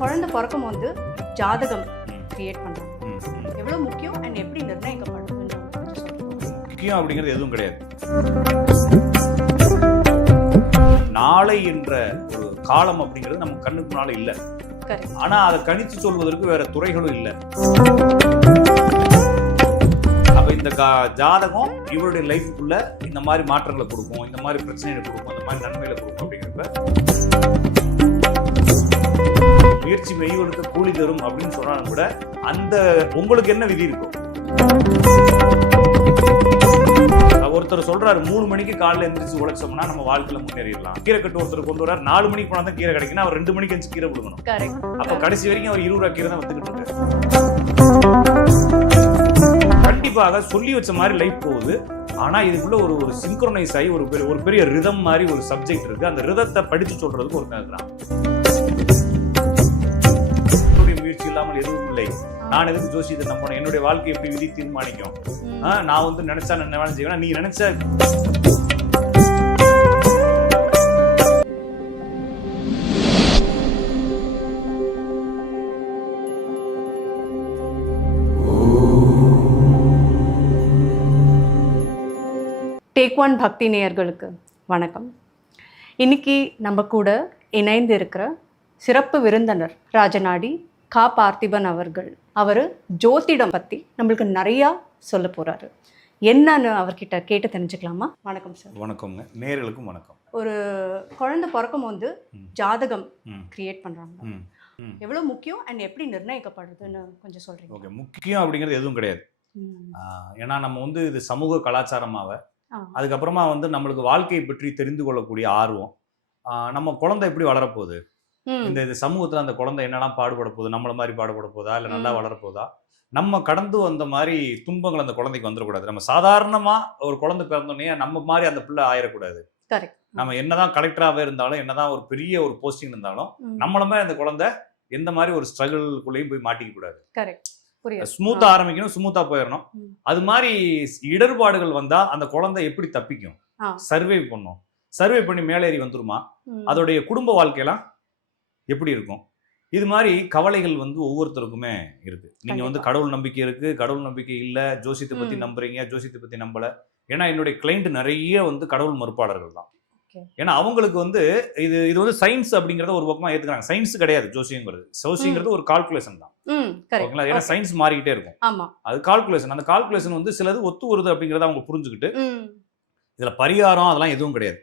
குழந்தை பிறக்கும் போது ஜாதகம் கிரியேட் பண்றாங்க. எவ்வளவு முக்கியம் அண்ட் எப்படி நிர்ணயிக்கப்படுது? முக்கியம் அப்படிங்கிறது எதுவும் கிடையாது. நாளை என்ற ஒரு காலம் அப்படிங்கிறது நம்ம கண்ணுக்கு முன்னால இல்ல. ஆனா அதை கணித்து சொல்வதற்கு வேற துறைகளும் இல்லை. அப்ப இந்த ஜாதகம் இவருடைய லைஃபுக்குள்ள இந்த மாதிரி மாற்றங்களை கொடுக்கும், இந்த மாதிரி பிரச்சனைகளை கொடுக்கும், இந்த மாதிரி நன்மைகளை கொடுக்கும் அப்படிங்கிறப்ப முயற்சி மெய்வனுக்கு கூலி தரும் அப்படின்னு சொன்னாலும் கூட அந்த உங்களுக்கு என்ன விதி இருக்கும்? ஒருத்தர் சொல்றாரு 3 மணிக்கு காலையில எந்திரிச்சு உழைச்சோம்னா நம்ம வாழ்க்கையில முன்னேறிடலாம். கீரை கட்டு ஒருத்தர் கொண்டு வர்றாரு 4 மணிக்கு போனா தான் கீரை கிடைக்குன்னா அவர் 2 மணிக்கு எந்திரிச்சு கீரை கொடுக்கணும். அப்ப கடைசி வரைக்கும் அவர் 20 ரூபாய் கீரை தான் வந்துகிட்டு இருக்காரு. கண்டிப்பாக சொல்லி வச்ச மாதிரி லைஃப் போகுது. ஆனா இதுக்குள்ள ஒரு சிங்க்ரோனைஸ் ஆகி ஒரு பெரிய ரிதம் மாதிரி ஒரு சப்ஜெக்ட் இருக்கு. அந்த ரிதத்தை படிச்சு சொல்றதுக்கு ஒரு இருக்கிறான். முயற்சி இல்லாமல் எதுவும் இல்லை. நான் எதுக்கு ஜோசியத்தை நம்பணும்? என்னுடைய வாழ்க்கை எப்படி விதி தீர்மானிக்கும்? நான் வந்து நினைச்சா என்ன வேலை செய்வேன்? நீ நினைச்ச டேக் ஒன் பக்தி நேயர்களுக்கு வணக்கம். இன்னைக்கு நம்ம கூட இணைந்து இருக்கிற சிறப்பு விருந்தினர் ராஜநாடி கா பார்த்திபன் அவர்கள். அவர் ஜோதிடம் பற்றி நம்மளுக்கு நிறையா சொல்ல போகிறாரு. என்னன்னு அவர்கிட்ட கேட்டு தெரிஞ்சுக்கலாமா? வணக்கம் சார். வணக்கம்ங்க. நேயர்களுக்கும் வணக்கம். ஒரு குழந்தை பிறக்கும் போது ஜாதகம் கிரியேட் பண்ணுறாங்க. எவ்வளோ முக்கியம் அண்ட் எப்படி நிர்ணயிக்கப்படுதுன்னு கொஞ்சம் சொல்கிறீங்க? ஓகே, முக்கியம் அப்படிங்கிறது எதுவும் கிடையாது. ஏன்னா நம்ம வந்து இது சமூக கலாச்சாரமாக, அதுக்கப்புறமா வந்து நம்மளுக்கு வாழ்க்கையை பற்றி தெரிந்து கொள்ளக்கூடிய ஆர்வம், நம்ம குழந்தை எப்படி வளரப்போகுது, இந்த சமூகத்துல அந்த குழந்தை என்னெல்லாம் பாடுபட போகுது, நம்மள மாதிரி பாடுபட போதா இல்ல நல்லா வளரப்போதா, நம்ம கடந்து வந்த மாதிரி துன்பங்கள் அந்த குழந்தைக்கு வந்துடக்கூடாது. நம்ம சாதாரணமா ஒரு குழந்தை பிறந்தோடனே நம்ம மாதிரி அந்த பிள்ளை ஆயிடக்கூடாது. நம்ம என்னதான் கலெக்டராகவே இருந்தாலும், என்னதான் ஒரு பெரிய ஒரு போஸ்டிங் இருந்தாலும், நம்மள மாதிரி அந்த குழந்தை எந்த மாதிரி ஒரு ஸ்ட்ரகிள்குள்ளேயும் போய் மாட்டிக்க கூடாது. ஸ்மூத்தா ஆரம்பிக்கணும், ஸ்மூத்தா போயிடணும். அது மாதிரி இடர்பாடுகள் வந்தா அந்த குழந்தை எப்படி தப்பிக்கும்? சர்வே பண்ணும். சர்வே பண்ணி மேலேறி வந்துருமா? அதோடைய குடும்ப வாழ்க்கையெல்லாம் எப்படி இருக்கும்? இது மாதிரி கவலைகள் வந்து ஒவ்வொருத்தருக்குமே இருக்கு. நீங்க வந்து கடவுள் நம்பிக்கை இருக்கு, கடவுள் நம்பிக்கை இல்ல, ஜோசியத்தை பத்தி நம்புறீங்க, ஜோசியத்தை பத்தி நம்பல. ஏன்னா என்னுடைய கிளைண்ட் நிறைய வந்து கடவுள் மறுப்பாளர்கள் தான். ஏன்னா அவங்களுக்கு வந்து இது வந்து சயின்ஸ் அப்படிங்கறத ஒரு பக்கமா ஏத்துக்கிறாங்க. சயின்ஸ் கிடையாது ஜோசியங்கிறது. ஜோசியங்கிறது ஒரு கால்குலேஷன் தான். ஓகேங்களா? ஏன்னா சயின்ஸ் மாறிக்கிட்டே இருக்கும். அது கால்குலேஷன். அந்த கால்குலேஷன் வந்து சிலது ஒத்து வருது அப்படிங்கறத அவங்க புரிஞ்சுக்கிட்டு, இதுல பரிகாரம் அதெல்லாம் எதுவும் கிடையாது,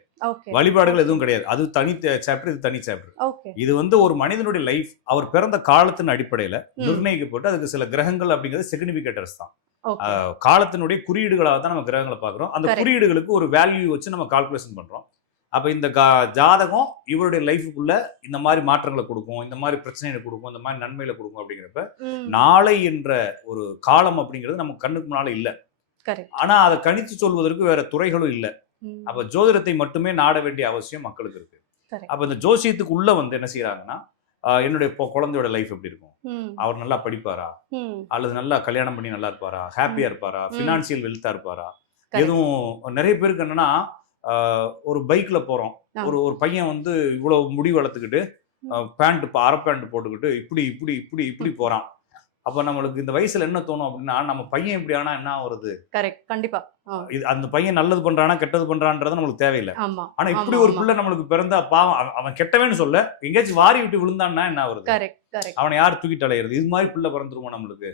வழிபாடுகள் எதுவும் கிடையாது. அது தனி சாப்டர், இது தனி சாப்டர். இது வந்து ஒரு மனிதனுடைய லைஃப் அவர் பிறந்த காலத்தின் அடிப்படையில நிர்ணயிக்கப்பட்டு, அதுக்கு சில கிரகங்கள் அப்படிங்கிறது சிக்னிபிகேட்டர்ஸ் தான். காலத்தினுடைய குறியீடுகளாக தான் நம்ம கிரகங்களை பார்க்கிறோம். அந்த குறியீடுகளுக்கு ஒரு வேல்யூ வச்சு நம்ம கால்குலேஷன் பண்றோம். அப்ப இந்த ஜாதகம் இவருடைய லைஃபுக்குள்ள இந்த மாதிரி மாற்றங்களை கொடுக்கும், இந்த மாதிரி பிரச்சனைகளை கொடுக்கும், இந்த மாதிரி நன்மைகளை கொடுக்கும் அப்படிங்கிறப்ப நாளை என்ற ஒரு காலம் அப்படிங்கிறது நம்ம கண்ணுக்கு முன்னால இல்ல. ஆனா அதை கணித்து சொல்வதற்கு வேற துறைகளும் இல்லை. அப்ப ஜோதிடத்தை மட்டுமே நாட வேண்டிய அவசியம் மக்களுக்கு இருக்கு. அப்ப இந்த ஜோசியத்துக்கு உள்ள வந்து என்ன செய்யறாங்கன்னா, என்னுடைய குழந்தையோட லைஃப் எப்படி இருக்கும், அவர் நல்லா படிப்பாரா, அல்லது நல்லா கல்யாணம் பண்ணி நல்லா இருப்பாரா, ஹாப்பியா இருப்பாரா, பினான்சியல் வெல்த்தா இருப்பாரா. எதுவும் நிறைய பேருக்கு என்னன்னா, ஒரு பைக்ல போறோம், ஒரு பையன் வந்து இவ்வளவு முடி வளர்த்துக்கிட்டு பேண்ட் அரை பேண்ட் போட்டுக்கிட்டு இப்படி இப்படி இப்படி இப்படி போறான். அப்ப நம்மளுக்கு இந்த வயசுல என்ன தோணும் அப்படின்னா, நம்ம பையன் இப்படி ஆனா என்ன வருது? கண்டிப்பா அந்த பையன் நல்லது பண்றானா கெட்டது பண்றான்றது நம்மளுக்கு தேவையில்லை. ஆனா இப்படி ஒரு பிள்ளை நம்மளுக்கு பிறந்தா பாவம், அவன் கெட்டவேன்னு சொல்ல, எங்கேயாச்சும் வாரி விட்டு விழுந்தான்னா என்ன வருது? அவனை யார் தூக்கிட்டு அலையிறது? இது மாதிரி பிள்ளை பிறந்துருவோம் நம்மளுக்கு.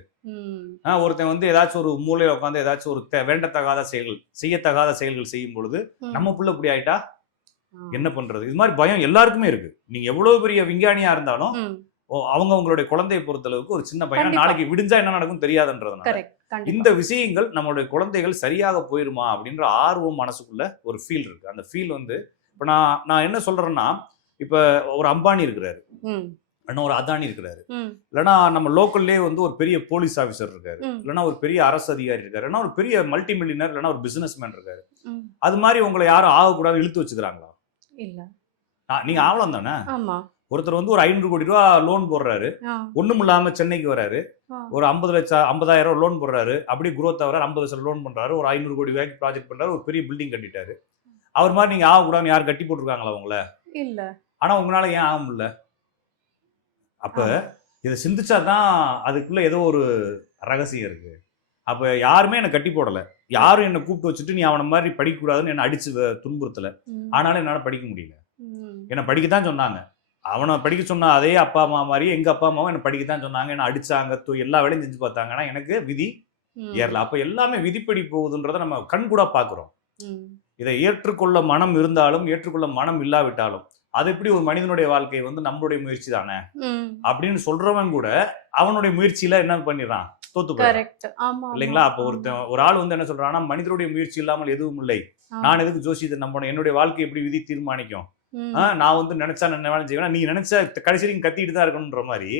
ஒருத்தன் வந்து ஏதாச்சும் ஒரு மூலையில உட்காந்து ஏதாச்சும் ஒரு வேண்டத்தகாத செயல்கள், செய்யத்தகாத செயல்கள் செய்யும் பொழுது நம்ம பிள்ளை இப்படி ஆயிட்டா என்ன பண்றது? இது மாதிரி பயம் எல்லாருக்குமே இருக்கு. நீங்க எவ்வளவு பெரிய விஞ்ஞானியா இருந்தாலும் அவங்களுடைய குழந்தையை பொறுத்தளவுக்கு ஒரு சின்ன பையன் நாளைக்கு விடிஞ்சா என்ன நடக்கும் தெரியாதுன்றதுனால இந்த விஷயங்கள் நம்மளுடைய குழந்தைகள் சரியாக போயிருமா அப்படின்ற ஆர்வம் மனசுக்குள்ள ஒரு ஃபீல் இருக்கு. அந்த ஃபீல் வந்து இப்ப நான் என்ன சொல்றேன்னா, இப்ப ஒரு அம்பானி இருக்கிறாரு, இல்லைன்னா ஒரு அதானி இருக்கிறாரு, இல்லைன்னா நம்ம லோக்கல்லே வந்து ஒரு பெரிய போலீஸ் ஆஃபீஸர் இருக்காரு, இல்லைன்னா ஒரு பெரிய அரசு அதிகாரி இருக்காரு, இல்லைன்னா ஒரு பெரிய மல்டி மில்லியனர், இல்லைன்னா ஒரு பிசினஸ் மேன் இருக்காரு. அது மாதிரி உங்களை யாரும் ஆகக்கூடாது இழுத்து வச்சுக்கிறாங்களா? நீங்க ஆகலாம் தானே. ஒருத்தர் வந்து ஒரு 500 கோடி ரூபா லோன் போடுறாரு, ஒண்ணும் இல்லாம சென்னைக்கு வராரு, ஒரு 50,000 ரூபாய் லோன் போடுறாரு, அப்படியே குரோத் ஆகிறாரு, 50 லட்சம் லோன் பண்றாரு, ஒரு 500 கோடி ரூபாய்க்கு ப்ராஜெக்ட் பண்றாரு, ஒரு பெரிய பில்டிங் கட்டிட்டாரு. அவர் மாதிரி நீங்க ஆகக்கூடாதுன்னு யாரும் கட்டி போட்டுருக்காங்களா உங்களை? இல்ல. ஆனா உங்களால ஏன் ஆக முடியல? அப்ப இதை சிந்திச்சாதான் அதுக்குள்ள ஏதோ ஒரு ரகசியம் இருக்கு. அப்ப யாருமே என்னை கட்டி போடல, யாரும் என்னை கூப்பிட்டு வச்சுட்டு நீ அவனை மாதிரி படிக்கக்கூடாதுன்னு என்னை அடிச்சு துன்புறுத்தல. ஆனாலும் என்னால படிக்க முடியல. என்னை படிக்கத்தான் சொன்னாங்க. அவனை படிக்க சொன்ன அதே அப்பா அம்மா மாதிரி எங்க அப்பா அம்மாவும் என்னை படிக்கத்தான் சொன்னாங்க. என்னை அடிச்சாங்க, எல்லா வேலையும் செஞ்சு பார்த்தாங்க. ஆனா எனக்கு விதி ஏறல. அப்ப எல்லாமே விதிப்படி போகுதுன்றதை நம்ம கண் கூட பாக்குறோம். இதை ஏற்றுக்கொள்ள மனம் இருந்தாலும் ஏற்றுக்கொள்ள மனம் இல்லாவிட்டாலும் அது எப்படி ஒரு மனிதனுடைய வாழ்க்கை நம்மளுடைய முயற்சி தானே அப்படின்னு சொல்றவன் கூட அவனுடைய முயற்சியில என்ன பண்ணிடுறான், தோத்து இல்லைங்களா? அப்ப ஒரு ஆள் என்ன சொல்றான்னா, மனிதனுடைய முயற்சி இல்லாமல் எதுவும் இல்லை, நான் எதுக்கு ஜோசியத்தை நம்பணும், என்னுடைய வாழ்க்கை எப்படி விதி தீர்மானிக்கும், நான் நினைச்சா என்ன வேலை செய்வேன், நீ நினைச்ச கடைசி நீங்க கத்திட்டு தான் இருக்கணும்ன்ற மாதிரி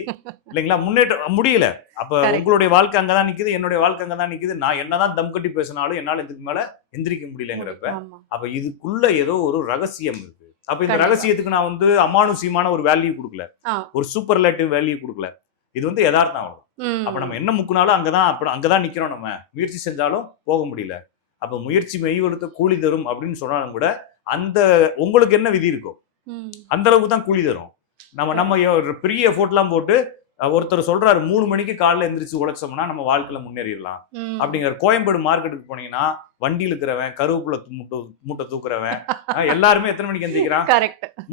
இல்லைங்களா? முன்னேற்றம் முடியல. அப்ப உங்களுடைய வாழ்க்கை அங்கதான் நிக்குது, என்னுடைய வாழ்க்கை அங்கதான் நிக்குது. நான் என்னதான் தம் கட்டி பேசினாலும் என்னால இதுக்கு மேல எந்திரிக்க முடியலங்கிறப்ப அப்ப இதுக்குள்ள ஏதோ ஒரு ரகசியம் இருக்கு. அப்ப இந்த ரகசியத்துக்கு நான் அமானுஷியமான ஒரு வேல்யூ கொடுக்கல, ஒரு சூப்பர்லேட்டிவ் வேல்யூ கொடுக்கல. இது யதார்த்தம் ஆகும். அப்ப நம்ம என்ன முக்குனாலும் அங்கதான் நிக்கிறோம். நம்ம முயற்சி செஞ்சாலும் போக முடியல. அப்ப முயற்சி மெய்வெடுத்த கூலி தரும் அப்படின்னு சொன்னாலும் கூட அந்த உங்களுக்கு என்ன விதி இருக்கோ அந்த அளவுக்கு தான் கூலி தரும். நம்ம பெரிய எஃபோர்ட் எல்லாம் போட்டு ஒருத்தர் சொல்றாரு 3 மணிக்கு காலைல எந்திரிச்சு உழைச்சோம்னா நம்ம வாழ்க்கையில முன்னேறிடலாம் அப்படிங்கிற. கோயம்பேடு மார்க்கெட்டுக்கு போனீங்கன்னா வண்டியில் இருக்கிறவன், கருவேப்பிலை மூட்டை தூக்குறவன் எல்லாருமே எத்தனை மணிக்கு எந்திரிக்கிறான்?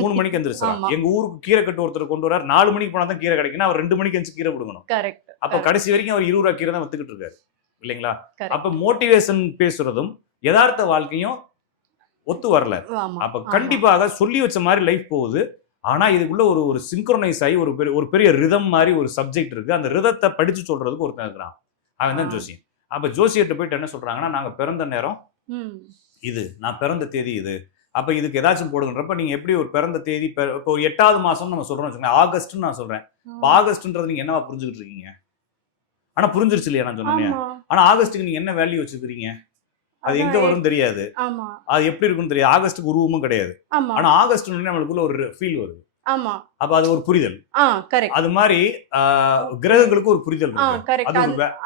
3 மணிக்கு எந்திரிச்சான். எங்க ஊருக்கு கீரை கட்டு ஒருத்தர் கொண்டு வர்றாரு, 4 மணிக்கு போனா தான் கீரை கிடைக்குன்னா அவர் 2 மணிக்கு எந்திரிச்சு கீரை கொடுக்கணும். அப்ப கடைசி வரைக்கும் அவர் 20 ரூபா கீரை தான் வித்துக்கிட்டு இருக்காரு இல்லைங்களா? அப்ப மோட்டிவேஷன் பேசுறதும் யதார்த்த வாழ்க்கையும் ஒத்து வரல. அப்ப கண்டிப்பாக சொல்லி வச்ச மாதிரி லைஃப் போகுது. ஆனா இதுக்குள்ள ஒரு சிங்க்ரோனைஸ் ஆகி ஒரு பெரிய ரிதம் மாதிரி ஒரு சப்ஜெக்ட் இருக்கு. அந்த ரிதத்தை படிச்சு சொல்றதுக்கு ஒருத்தன் இருக்கிறான், அவன் தான் ஜோசியம். அப்ப ஜோசியர்கிட்ட போயிட்டு என்ன சொல்றாங்கன்னா, நாங்க பிறந்த நேரம் இது, நான் பிறந்த தேதி இது, அப்ப இதுக்கு ஏதாச்சும் போடுங்கன்றப்ப நீங்க எப்படி ஒரு பிறந்த தேதி இப்போ 8வது மாசம் நம்ம சொல்றோம் வச்சுக்கோங்க, ஆகஸ்ட்னு நான் சொல்றேன். இப்போ ஆகஸ்ட்ன்றது நீங்க என்னவா புரிஞ்சுக்கிட்டு இருக்கீங்க? ஆனா புரிஞ்சிருச்சு இல்லையா நான் சொன்னேன்? ஆனா ஆகஸ்ட்டுக்கு நீங்க என்ன வேல்யூ வச்சுக்கிறீங்க? அது எங்க வரும் தெரியாது, அது எப்படி இருக்குன்னு தெரியாது. ஆகஸ்டுக்கு உருவமும் கிடையாது. ஆனா ஆகஸ்ட் நம்மளுக்குள்ள ஒரு ஃபீல் வருது. அப்ப அது ஒரு புரிதல். அது மாதிரி கிரகங்களுக்கு ஒரு புரிதல்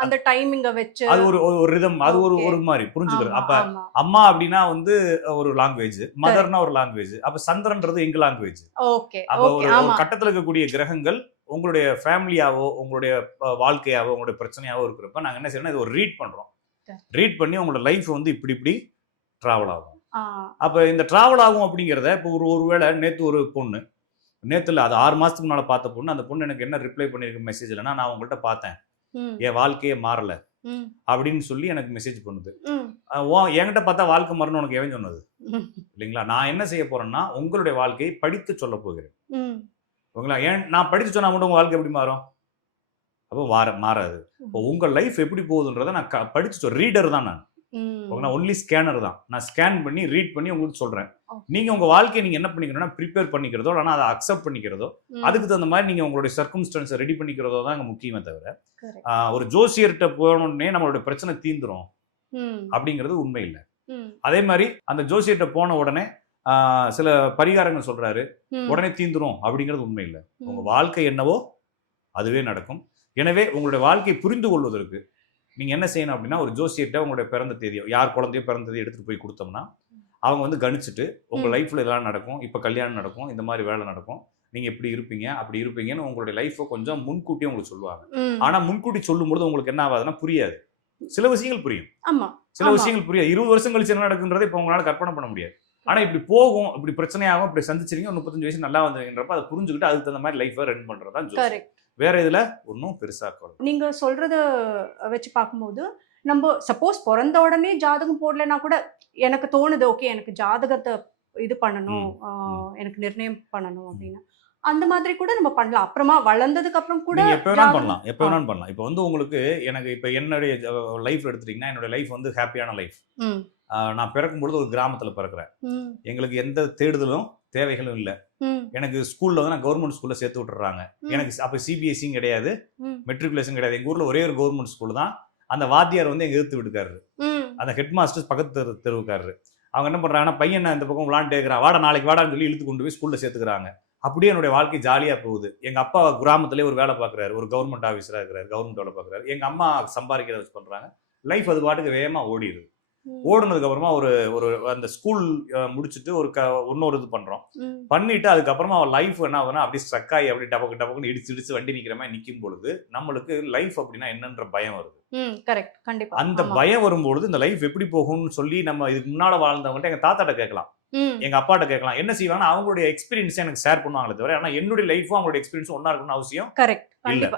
அந்த டைமிங்க வச்சு அது ஒரு ரிதம், அது ஒரு மாதிரி புரிஞ்சுக்கிறது. அப்ப அம்மா அப்படின்னா ஒரு லாங்குவேஜ், மதர்னா ஒரு லாங்குவேஜ். அப்ப சந்திரன்றது எங்க லாங்குவேஜ். அப்ப ஒரு கட்டத்துல இருக்கக்கூடிய கிரகங்கள் உங்களுடைய ஃபேமிலியாவோ உங்களுடைய வாழ்க்கையாவோ உங்களுடைய பிரச்சனையாவோ இருக்கிறப்ப நாங்க என்ன செய்யறோம், இது ஒரு ரீட் பண்றோம். ரீட் பண்ணி உங்களோட லைஃப் இப்படி டிராவல் ஆகும். அப்ப இந்த டிராவல் ஆகும் அப்படிங்கிறத இப்போ ஒருவேளை நேத்து ஒரு பொண்ணு, நேத்துல அது 6 மாசத்துக்கு முன்னால பார்த்த பொண்ணு, அந்த பொண்ணு எனக்கு என்ன ரிப்ளை பண்ணிருக்கு மெசேஜ் இல்லைன்னா, நான் உங்கள்கிட்ட பார்த்தேன், என் வாழ்க்கையே மாறல அப்படின்னு சொல்லி எனக்கு மெசேஜ் பண்ணுது. என்கிட்ட பார்த்தா வாழ்க்கை மாறணும் உனக்கு எவன் சொன்னது இல்லைங்களா? நான் என்ன செய்ய போறேன்னா உங்களுடைய வாழ்க்கையை படித்து சொல்ல போகிறேன். ஓகேங்களா? ஏன் நான் படித்து சொன்னா மட்டும் உங்க வாழ்க்கை எப்படி மாறும்? அப்போ மாறாது. இப்போ உங்க லைஃப் எப்படி போகுதுன்றதை நான் படிச்சு ரீடர் தான் நான். ஒன்லி ஸ்கேனர் தான். நான் ஸ்கேன் பண்ணி ரீட் பண்ணி உங்களுக்கு சொல்றேன். நீங்க உங்க வாழ்க்கையை நீங்க என்ன பண்ணிக்கிறோம்னா ப்ரிப்பேர் பண்ணிக்கிறதோ, இல்லைன்னா அதை அக்செப்ட் பண்ணிக்கிறதோ, அதுக்கு தகுந்த மாதிரி நீங்க உங்களுடைய சர்க்கம்ஸ்டன்ஸை ரெடி பண்ணிக்கிறதோ தான் இங்க முக்கியமே தவிர ஒரு ஜோசியர்கிட்ட போனோடனே நம்மளுடைய பிரச்சனை தீந்துரும் அப்படிங்கிறது உண்மை இல்லை. அதே மாதிரி அந்த ஜோசியர்கிட்ட போன உடனே சில பரிகாரங்கள் சொல்றாரு, உடனே தீந்துரும் அப்படிங்கிறது உண்மை இல்லை. உங்க வாழ்க்கை என்னவோ அதுவே நடக்கும். எனவே உங்களுடைய வாழ்க்கையை புரிந்து கொள்வதற்கு நீங்க என்ன செய்யணும் அப்படின்னா, ஒரு ஜோசியர்கிட்ட உங்களுடைய பிறந்த தேதியோ யார் குழந்தையோ பிறந்த தேதி எடுத்துட்டு போய் கொடுத்தோம்னா அவங்க கணிச்சுட்டு உங்க லைஃப்ல இதெல்லாம் நடக்கும், இப்ப கல்யாணம் நடக்கும், இந்த மாதிரி வேலை நடக்கும், நீங்க இப்படி இருப்பீங்க அப்படி இருப்பீங்கன்னு உங்களுடைய லைஃப்பை கொஞ்சம் முன்கூட்டியே உங்களுக்கு சொல்லுவாங்க. ஆனா முன்கூட்டி சொல்லும்போது உங்களுக்கு என்ன ஆகாதுன்னா புரியாது. சில விஷயங்கள் புரியும், சில விஷயங்கள் புரியாது. 20 வருஷம் கழிச்சு என்ன நடக்குன்றதை இப்ப உங்களால கற்பனை பண்ண முடியாது. ஆனா இப்படி போகும், இப்படி பிரச்சனையாகும், இப்படி சந்திச்சிருக்கீங்க, 35 வயசு நல்லா வந்துருங்கன்றப்ப அதை புரிஞ்சுக்கிட்டு அதுக்கு தகுந்த மாதிரி லைஃபை ரன் பண்றதுதான் ஜோசியம். வேற இதுல ஒன்றும் பெருசா நீங்க சொல்றத வச்சு பார்க்கும்போது நம்ம சப்போஸ் பிறந்த உடனே ஜாதகம் போடலைன்னா கூட எனக்கு தோணுது, ஓகே எனக்கு ஜாதகத்தை இது பண்ணணும், எனக்கு நிர்ணயம் பண்ணணும் அப்படின்னா அந்த மாதிரி கூட நம்ம பண்ணலாம். அப்புறமா வளர்ந்ததுக்கு அப்புறம் கூட எப்ப வேணாலும் பண்ணலாம், எப்ப வேணாலும் பண்ணலாம். இப்போ உங்களுக்கு எனக்கு இப்ப என்னுடைய லைஃப் எடுத்துட்டீங்கன்னா, என்னுடைய லைஃப் ஹாப்பியான லைஃப். நான் பிறக்கும்பொழுது ஒரு கிராமத்துல பிறக்கிறேன். எங்களுக்கு எந்த தேடுதலும் தேவைகளும் இல்லை. எனக்கு ஸ்கூல்ல நான் கவர்மெண்ட் ஸ்கூல்ல சேர்த்து விட்டுறாங்க. எனக்கு அப்ப சிபிஎஸ்சியும் கிடையாது, மெட்ரிகுலேஷன் கிடையாது. எங்க ஊர்ல ஒரே ஒரு கவர்மெண்ட் ஸ்கூல் தான். அந்த வாத்தியார் எங்க எடுத்து விட்டுக்காரு, அந்த ஹெட் மாஸ்டர் பக்கத்து தெருவுக்காரரு. அவங்க என்ன பண்றாங்கன்னா, பையன் இந்த பக்கம் விளாண்டு இருக்கிறான், வாடா நாளைக்கு வாடான்னு சொல்லி இழுத்து கொண்டு போய் ஸ்கூல்ல சேர்த்துக்கிறாங்க. அப்படியே என்னுடைய வாழ்க்கை ஜாலியா போகுது. எங்க அப்பா கிராமத்திலே ஒரு வேலை பார்க்குறாரு, ஒரு கவர்மெண்ட் ஆஃபீஸரா இருக்கிறாரு, கவர்மெண்ட் வேலை பார்க்குறாரு. எங்க அம்மா சம்பாதிக்கிறத வச்சு பண்றாங்க. லைஃப் அது பாட்டுக்கு வேகமா ஓடிடுது. ஓடுனதுக்கு அப்புறமா ஒரு ஒரு அந்த ஸ்கூல் முடிச்சுட்டு இன்னொரு இது பண்றோம். பண்ணிட்டு அதுக்கப்புறமா அவன் லைஃப் என்ன ஆகுதுன்னா அப்படியே ஸ்ட்ரக் ஆகி அப்படி டபக்கு டபக்குன்னு இடிச்சு வண்டி நிக்கிற மாதிரி நிக்கும் பொழுது நம்மளுக்கு லைஃப் அப்படின்னா என்னன்ற பயம் வருது. கரெக்ட், கண்டிப்பா. அந்த பயம் வரும்பொழுது இந்த லைஃப் எப்படி போகும்னு சொல்லி நம்ம இதுக்கு முன்னால வாழ்ந்தவங்கள்ட்ட எங்க தாத்தாட்ட கேட்கலாம், எங்க அப்பாட்ட கேட்கலாம். என்ன செய்வாங்கன்னா அவங்களுடைய எக்ஸ்பீரியன்ஸ் எனக்கு ஷேர் பண்ணுவாங்களே தவிர ஆனா என்னுடைய லைஃபும் அவங்களுடைய எக்ஸ்பீரியன்ஸ் ஒன்னா இருக்கணும்னு அவசியம் இல்ல.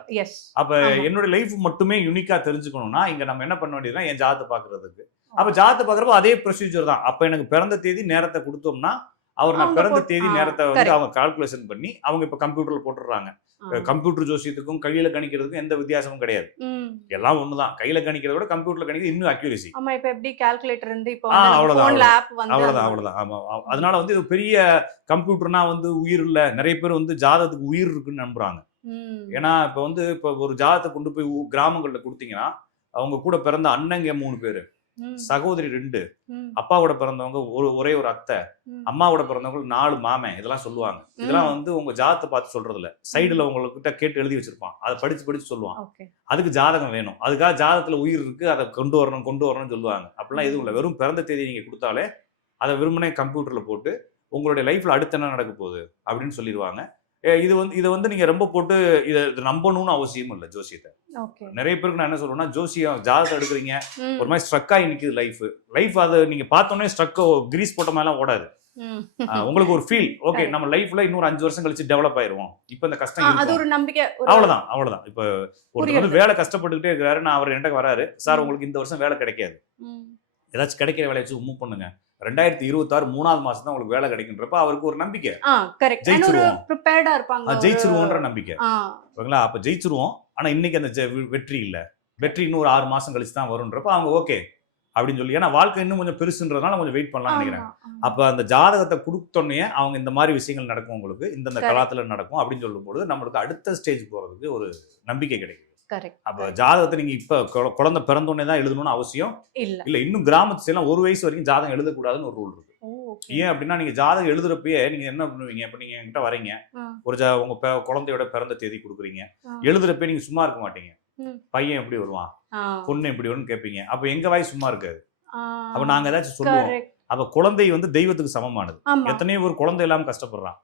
அப்ப என்னுடைய லைஃப் மட்டுமே யூனிக்கா தெரிஞ்சுக்கணும்னா இங்க நம்ம என்ன பண்ண வேண்டியதுன்னா என் ஜாதத்தை பாக்குறதுக்கு. அப்ப ஜாதத்தை பாக்குறப்ப அதே ப்ரொசீஜர் தான். அப்ப எனக்கு பிறந்த தேதி நேரத்தை கொடுத்தோம்னா அவர் நான் பிறந்த தேதி நேரத்தை வந்து அவங்க கால்குலேஷன் பண்ணி அவங்க இப்ப கம்ப்யூட்டர்ல போட்டுறாங்க. கம்ப்யூட்டர் ஜோசியத்துக்கும் கையில கணிக்கிறதுக்கும் எந்த வித்தியாசமும் கிடையாது, எல்லாம் ஒண்ணுதான். கையில கணிக்கிறத விட கம்ப்யூட்டர்ல கணிக்கிறது இன்னும் அக்யூரசி. ஆமா, இப்ப எப்படி கால்குலேட்டர் இருந்து இப்போ அவ்வளவுதான். ஆமா, அதனால வந்து இது பெரிய கம்ப்யூட்டர்னா வந்து உயிர் இல்ல. நிறைய பேர் வந்து ஜாதகத்துக்கு உயிர் இருக்குன்னு நம்புறாங்க. ஏன்னா இப்ப ஒரு ஜாதகத்தை கொண்டு போய் கிராமங்கள்ல கொடுத்தீங்கன்னா அவங்க கூட பிறந்த அண்ணங்க 3 பேரு, சகோதரி 2, அப்பாவோட பிறந்தவங்க ஒரே ஒரு அத்தை, அம்மாவோட பிறந்தவங்க 4 மாமன், இதெல்லாம் சொல்லுவாங்க. இதெல்லாம் வந்து உங்க ஜாதத்தை பார்த்து சொல்றது இல்ல, சைடுல உங்ககிட்ட கேட்டு எழுதி வச்சிருப்பான், அதை படிச்சு சொல்லுவான். அதுக்கு ஜாதகம் வேணும், அதுக்காக ஜாதகத்துல உயிர் இருக்கு அதை கொண்டு வரணும்னு சொல்லுவாங்க. அப்படிலாம் எதுவும் இல்லை. வெறும் பிறந்த தேதி நீங்க கொடுத்தாலே அதை வெறுமனே கம்ப்யூட்டர்ல போட்டு உங்களுடைய லைஃப்ல அடுத்து என்ன நடக்க போகுது அப்படின்னு சொல்லிடுவாங்க. இதை வந்து நீங்க ரொம்ப போட்டு இதை நம்பணும்னு அவசியம் இல்லை ஜோசியத்தை. நிறைய பேருக்கு நான் என்ன சொல்றேன்னா, ஜோசியம் ஜாதகத்தை எடுக்கிறீங்க ஒரு மாதிரி ஸ்ட்ரக் ஆகி நிக்குது லைஃப் அதை நீங்க பார்த்தோன்னே ஸ்ட்ரக் கிரீஸ் போட்ட மாதிரிலாம் ஓடாது. உங்களுக்கு ஒரு ஃபீல், ஓகே நம்ம லைஃப்ல இன்னொரு 5 வருஷம் கழிச்சு டெவலப் ஆயிருவோம், இப்ப இந்த கஷ்டம் அது ஒரு நம்பிக்கை, அவ்வளவுதான். இப்ப ஒரு வந்து வேலை கஷ்டப்பட்டுக்கிட்டே இருக்கிறாரு, நான் அவர் என்கிட்ட வராரு, சார் உங்களுக்கு இந்த வருஷம் வேலை கிடைக்காது, ஏதாச்சும் கிடைக்கிற வேலையை வச்சு மூவ் பண்ணுங்க, 2026 3வது மாசம் தான் உங்களுக்கு வேலை கிடைக்குன்றப்ப அவருக்கு ஒரு நம்பிக்கை, ஜெயிச்சிருவோன்ற நம்பிக்கை. ஓகேங்களா? அப்ப ஜெயிச்சிருவோம், ஆனா இன்னைக்கு அந்த வெற்றி இல்ல, வெற்றி இன்னும் ஒரு 6 மாசம் கழிச்சு தான் வரும்ன்றப்ப அவங்க ஓகே அப்படின்னு சொல்லி, ஏன்னா வாழ்க்கை இன்னும் கொஞ்சம் பெருசுன்றதுனால கொஞ்சம் வெயிட் பண்ணலாம்னு நினைக்கிறேன். அப்ப அந்த ஜாதகத்தை கொடுத்தோன்னே அவங்க இந்த மாதிரி விஷயங்கள் நடக்கும், உங்களுக்கு இந்த கலாத்துல நடக்கும் அப்படின்னு சொல்லும்போது நம்மளுக்கு அடுத்த ஸ்டேஜ் போறதுக்கு ஒரு நம்பிக்கை கிடைக்கும். அப்ப ஜாதகத்தை நீங்க இப்ப குழந்தை பிறந்தோடனே தான் எழுதணும்னு அவசியம் இல்ல. இன்னும் கிராமத்து எல்லாம் 1 வயசு வரைக்கும் ஜாதகம் எழுதக்கூடாதுன்னு ஒரு ரூல் இருக்கு. ஏன் அப்படின்னா நீங்க ஜாதகம் எழுதுறப்பயே நீங்க என்ன பண்ணுவீங்க, இப்ப நீங்க என்கிட்ட வரீங்க, உங்க குழந்தையோட பிறந்த தேதி கொடுக்குறீங்க, எழுதுறப்ப நீங்க சும்மா இருக்க மாட்டீங்க, பையன் எப்படி வருவான் பொண்ணு எப்படி வரும்னு கேட்பீங்க. அப்ப எங்க வாய் சும்மா இருக்காது, அப்ப நாங்க ஏதாச்சும் சொல்லுவோம். அப்ப குழந்தை வந்து தெய்வத்துக்கு சமமானது. எத்தனையோ ஒரு குழந்தை இல்லாம கஷ்டப்படுறான்,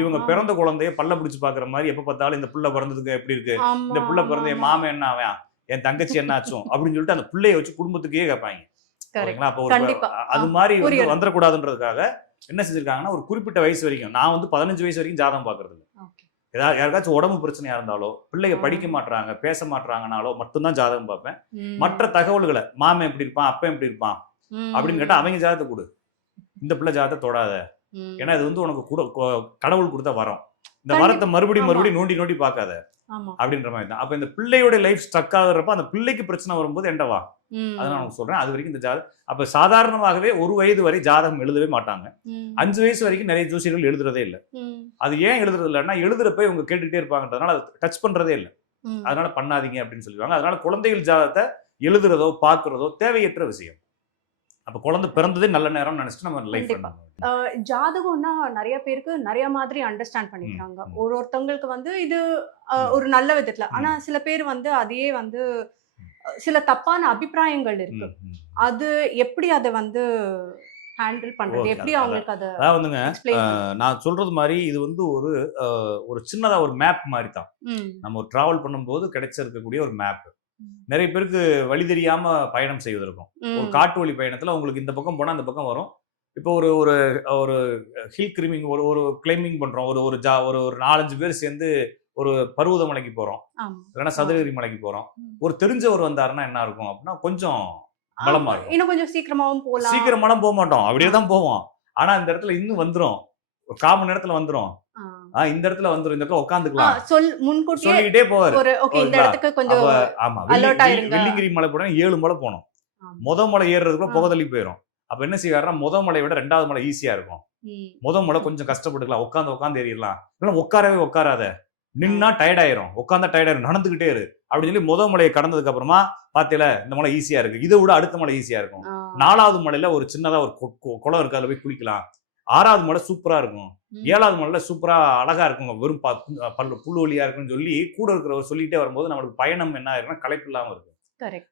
இவங்க பிறந்த குழந்தைய பல்ல பிடிச்சு பாக்குற மாதிரி எப்ப பார்த்தாலும் இந்த புள்ள பிறந்ததுக்கு எப்படி இருக்கு, இந்த புள்ள பிறந்த என் மாமன் என்ன ஆவான், என் தங்கச்சி என்ன ஆச்சும் அப்படின்னு சொல்லிட்டு அந்த பிள்ளைய வச்சு குடும்பத்துக்கே கேட்பாங்க. அப்ப அது மாதிரி வந்துடக்கூடாதுன்றதுக்காக என்ன செஞ்சிருக்காங்கன்னா, ஒரு குறிப்பிட்ட வயசு வரைக்கும், நான் வந்து 15 வயசு வரைக்கும் ஜாதகம் பாக்குறது இல்லை. ஏதாவது யாருக்காச்சும் உடம்பு பிரச்சனையா இருந்தாலோ, பிள்ளைங்க படிக்க மாட்டாங்க பேச மாட்டாங்கனாலோ மட்டும்தான் ஜாதகம் பார்ப்பேன். மற்ற தகவல்களை, மாமன் எப்படி இருப்பான், அப்பன் எப்படி இருப்பான் அப்படின்னு கேட்டா அவங்க ஜாதகத்தை கொடு, இந்த பிள்ளை ஜாதகத்தை தொடாத, ஏன்னா இது வந்து உனக்கு கூட கடவுள் கொடுத்த வரம், இந்த வரத்தை மறுபடியும் நோண்டி பார்க்காத அப்படின்ற மாதிரி தான். அப்ப இந்த பிள்ளையோட லைஃப் ஸ்ட்ரக் ஆகுறப்ப அந்த பிள்ளைக்கு பிரச்சனை வரும்போது என்னவா, அதை நான் சொல்றேன். அது வரைக்கும் இந்த ஜாதகம் அப்ப சாதாரணமாகவே 1 வயது வரை ஜாதகம் எழுதவே மாட்டாங்க. 5 வயசு வரைக்கும் நிறைய ஜோசியர்கள் எழுதுறதே இல்லை. அது ஏன் எழுதுறது இல்லைன்னா, எழுதுறப்ப இவங்க கேட்டுட்டே இருப்பாங்கன்றதுனால அதை டச் பண்றதே இல்லை, அதனால பண்ணாதீங்க அப்படின்னு சொல்லுவாங்க. அதனால குழந்தைகள் ஜாதகத்தை எழுதுறதோ பாக்குறதோ தேவையற்ற விஷயம். அப்ப குழந்தை பிறந்ததே நல்ல நேரம் நினைச்சிட்டு நம்ம லைஃப் பண்ணாங்க. ஜாதகம்னா நிறைய பேருக்கு நிறைய மாதிரி அண்டர்ஸ்டாண்ட் பண்ணிக்கிறாங்க. ஒருத்தவங்களுக்கு வந்து இது ஒரு நல்ல விதத்துல, ஆனா சில பேர் வந்து அதையே வந்து சில தப்பான அபிப்பிராயங்கள் இருக்கு. அது எப்படி அதை வந்து ஹேண்டில் பண்றது, எப்படி அவங்களுக்கு அதை வந்துங்க நான் சொல்றது மாதிரி இது வந்து ஒரு சின்னதா ஒரு மேப் மாதிரி தான். நம்ம ஒரு டிராவல் பண்ணும்போது கிடைச்சிருக்கக்கூடிய ஒரு மேப். நிறைய பேருக்கு வழி தெரியாம பயணம் செய்வதற்கும், ஒரு காட்டு வழி பயணத்துல உங்களுக்கு இந்த பக்கம் போனா அந்த பக்கம் வரும். இப்போ ஒரு ஒரு ஹில் கிளைம்பிங், ஒரு கிளைம்பிங் பண்றோம், ஒரு 4-5 பேர் சேர்ந்து ஒரு பருவத மலைக்கு போறோம், இல்லைன்னா சதுரகிரி மலைக்கு போறோம். ஒரு தெரிஞ்சவர் வந்தாருன்னா என்ன இருக்கும் அப்படின்னா, கொஞ்சம் பலமா இருக்கும், இன்னும் கொஞ்சம் சீக்கிரமாவும் போகலாம். சீக்கிரமாலாம் போக மாட்டோம், அப்படியே தான் போவோம். ஆனா இந்த இடத்துல இன்னும் வந்துரும், ஒரு 1/4 மணி நேரத்துல வந்துரும், இந்த இடத்துல வந்துரும், இந்த இடத்துல உட்காந்துக்கலாம் சொல்லிட்டே போவாரு. ஆமா, வெள்ளிங்கிரி மலை போனா 7 மலை போனோம், மலை ஏறுறதுக்குள்ள புகை தள்ளி போயிடும். அப்ப என்ன செய்வாருன்னா, மலையை விட 2வது மலை ஈஸியா இருக்கும், மலை கொஞ்சம் கஷ்டப்பட்டுக்கலாம், உட்காந்து ஏறிடலாம், இல்லைன்னா உட்காரவே உட்காராத, நின்னா டயர்ட் ஆயிரும், உட்காந்தா டயர்ட் ஆயிரும், நடந்துகிட்டே இரு அப்படின்னு சொல்லி மலையை கடந்ததுக்கு அப்புறமா பாத்தீங்களா இந்த மலை ஈஸியா இருக்கு, இதை விட அடுத்த மலை ஈஸியா இருக்கும். 4வது மலையில ஒரு சின்னதா ஒரு குளம் இருக்கு, அதுல போய் குளிக்கலாம். 6வது மலை சூப்பரா இருக்கும், 7வது மலையில சூப்பரா அழகா இருக்குங்க, வெறும் புல்வெளியா இருக்குன்னு சொல்லி கூட இருக்கிறவர் சொல்லிட்டே வரும்போது நம்மளுக்கு பயணம் என்ன ஆயிருக்குன்னா களைப்பு இல்லாம இருக்கு.